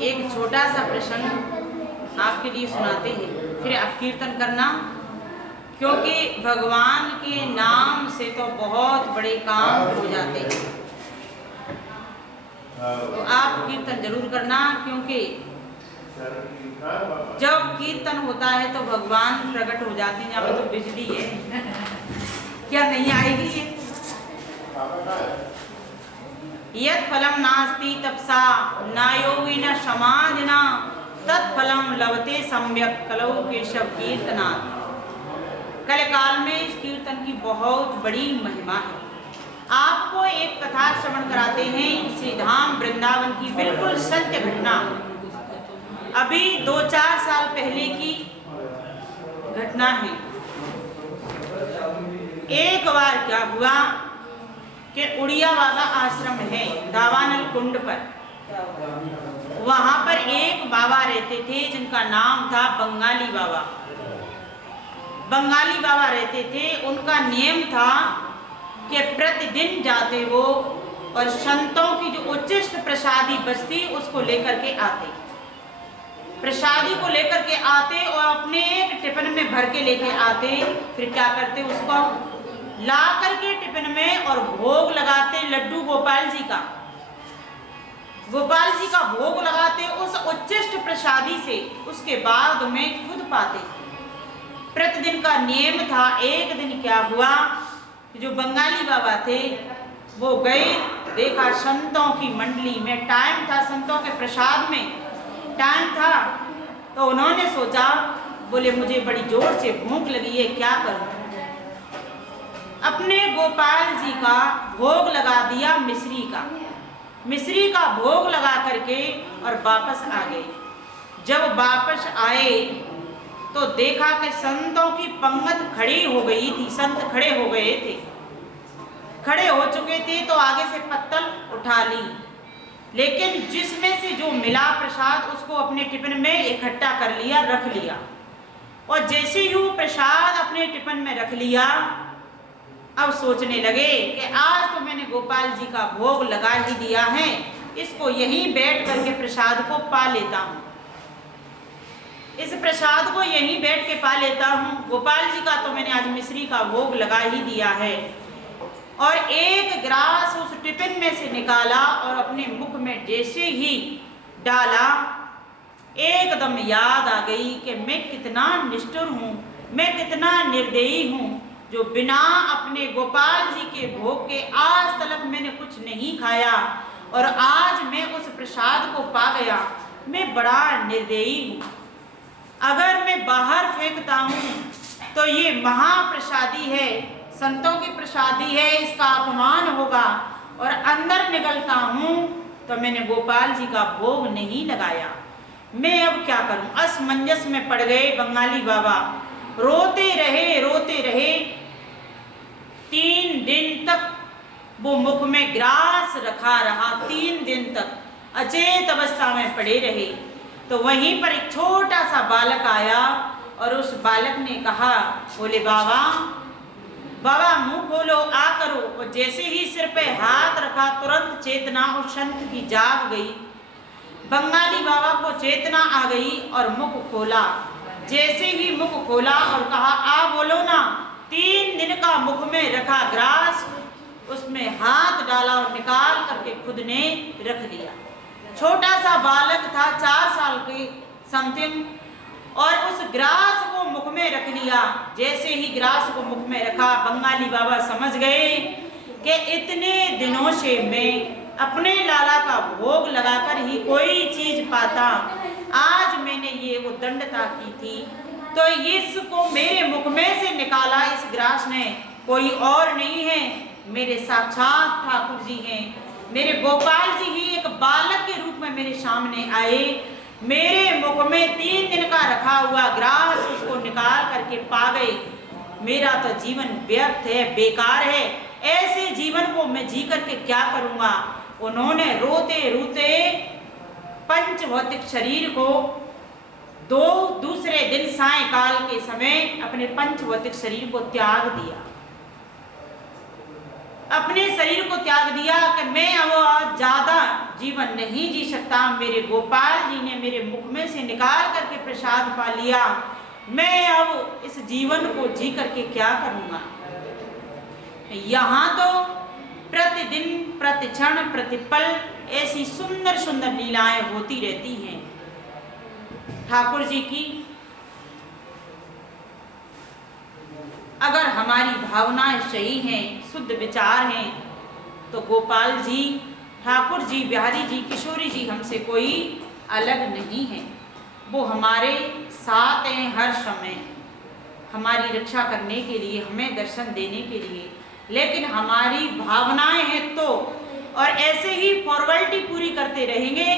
एक छोटा सा प्रसंग आपके लिए सुनाते हैं, फिर आप कीर्तन करना, क्योंकि भगवान के नाम से तो बहुत बड़े काम हो जाते हैं। तो आप कीर्तन जरूर करना, क्योंकि जब कीर्तन होता है तो भगवान प्रकट हो जाते हैं। यहाँ पे तो बिजली है क्या नहीं आएगी ये? यत् फलम नास्ति तपसा न योगिन समाधिना तत्फलम लभते सम्यक कलौ केशव कीर्तनात्। कल काल में इस कीर्तन की बहुत बड़ी महिमा है। आपको एक कथा श्रवण कराते हैं, श्री धाम वृंदावन की बिल्कुल सत्य घटना। अभी 2-4 साल पहले की घटना है। एक बार क्या हुआ कि उड़िया वाला आश्रम है दावानल कुंड पर, वहां पर एक बाबा रहते थे जिनका नाम था बंगाली बाबा। बंगाली बाबा रहते थे। उनका नियम था कि प्रतिदिन जाते वो और संतों की जो उच्चिष्ट प्रसादी बचती उसको लेकर के आते, प्रसादी को लेकर के आते और अपने एक टिफिन में भर के लेके आते। फिर क्या करते, उसको ला करके टिफिन में और भोग लगाते लड्डू गोपाल जी का। गोपाल जी का भोग लगाते उस उच्चिष्ट प्रसादी से, उसके बाद में खुद पाते। प्रतिदिन का नियम था। एक दिन क्या हुआ, जो बंगाली बाबा थे वो गए, देखा संतों की मंडली में टाइम था, संतों के प्रसाद में टाइम था, तो उन्होंने सोचा, बोले मुझे बड़ी जोर से भूख लगी है, क्या करूं? अपने गोपाल जी का भोग लगा दिया, मिश्री का भोग लगा करके और वापस आ गए। जब वापस आए तो देखा कि संतों की पंगत खड़ी हो गई थी, संत खड़े हो गए थे, खड़े हो चुके थे। तो आगे से पत्तल उठा ली, लेकिन जिसमें से जो मिला प्रसाद उसको अपने टिफिन में इकट्ठा कर लिया, रख लिया। और जैसे ही वो प्रसाद अपने टिफिन में रख लिया, अब सोचने लगे कि आज तो मैंने गोपाल जी का भोग लगा ही दिया है, इसको यहीं बैठ करके प्रसाद को पा लेता हूँ, इस प्रसाद को यहीं बैठ के पा लेता हूँ। गोपाल जी का तो मैंने आज मिश्री का भोग लगा ही दिया है। और एक गिलास उस टिफिन में से निकाला और अपने मुख में जैसे ही डाला, एकदम याद आ गई कि मैं कितना निष्ठुर हूँ, मैं कितना निर्दयी हूँ, जो बिना अपने गोपाल जी के भोग के आज तक मैंने कुछ नहीं खाया और आज मैं उस प्रसाद को पा गया। मैं बड़ा निर्दयी हूँ। अगर मैं बाहर फेंकता हूँ तो ये महाप्रसादी है, संतों की प्रसादी है, इसका अपमान होगा। और अंदर निकलता हूँ तो मैंने गोपाल जी का भोग नहीं लगाया। मैं अब क्या करूँ? असमंजस में पड़ गए बंगाली बाबा। रोते रहे। 3 दिन तक वो मुख में ग्रास रखा रहा, 3 दिन तक अचेत अवस्था में पड़े रहे। तो वहीं पर एक छोटा सा बालक आया और उस बालक ने कहा, बोले बाबा मुंह खोलो, आ करो। और जैसे ही सिर पे हाथ रखा, तुरंत चेतना उस संत की जाग गई। बंगाली बाबा को चेतना आ गई और मुख खोला। जैसे ही मुख खोला और कहा, आ बोलो ना। 3 दिन का मुख में रखा ग्रास, उसमें हाथ डाला और निकाल करके खुद ने रख लिया। छोटा सा बालक था, 4 साल के समथिंग, और उस ग्रास को मुख में रख लिया। जैसे ही ग्रास को मुख में रखा, बंगाली बाबा समझ गए कि इतने दिनों से मैं अपने लाला का भोग लगाकर ही कोई चीज पाता, आज मैंने ये वो दंडता की थी, तो इसको मेरे मुख में से निकाला इस ग्रास ने कोई और नहीं है, मेरे साक्षात ठाकुर जी हैं। मेरे गोपाल जी ही एक बालक के रूप में मेरे सामने आए, मेरे मुख में 3 दिन का रखा हुआ ग्रास उसको निकाल करके पा गए। मेरा तो जीवन व्यर्थ है, बेकार है, ऐसे जीवन को मैं जी करके क्या करूँगा? उन्होंने रोते रोते पंचभौतिक शरीर को दूसरे दिन सायंकाल के समय अपने पंचभौतिक शरीर को त्याग दिया। अपने शरीर को त्याग दिया कि मैं अब ज्यादा जीवन नहीं जी सकता। मेरे गोपाल जी ने मेरे मुख में से निकाल करके प्रसाद पा लिया, मैं अब इस जीवन को जी करके क्या करूँगा। यहाँ तो प्रतिदिन प्रतिक्षण प्रतिपल ऐसी सुंदर सुंदर लीलाएं होती रहती हैं ठाकुर जी की। अगर हमारी भावनाएं सही हैं, शुद्ध विचार हैं, तो गोपाल जी, ठाकुर जी, बिहारी जी, किशोरी जी हमसे कोई अलग नहीं है। वो हमारे साथ हैं हर समय, हमारी रक्षा करने के लिए, हमें दर्शन देने के लिए। लेकिन हमारी भावनाएं हैं तो, और ऐसे ही फॉर्मेलिटी पूरी करते रहेंगे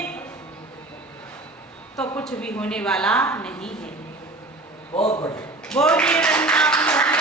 तो कुछ भी होने वाला नहीं है। बहुत बढ़िया। बोलिए वृंदावन।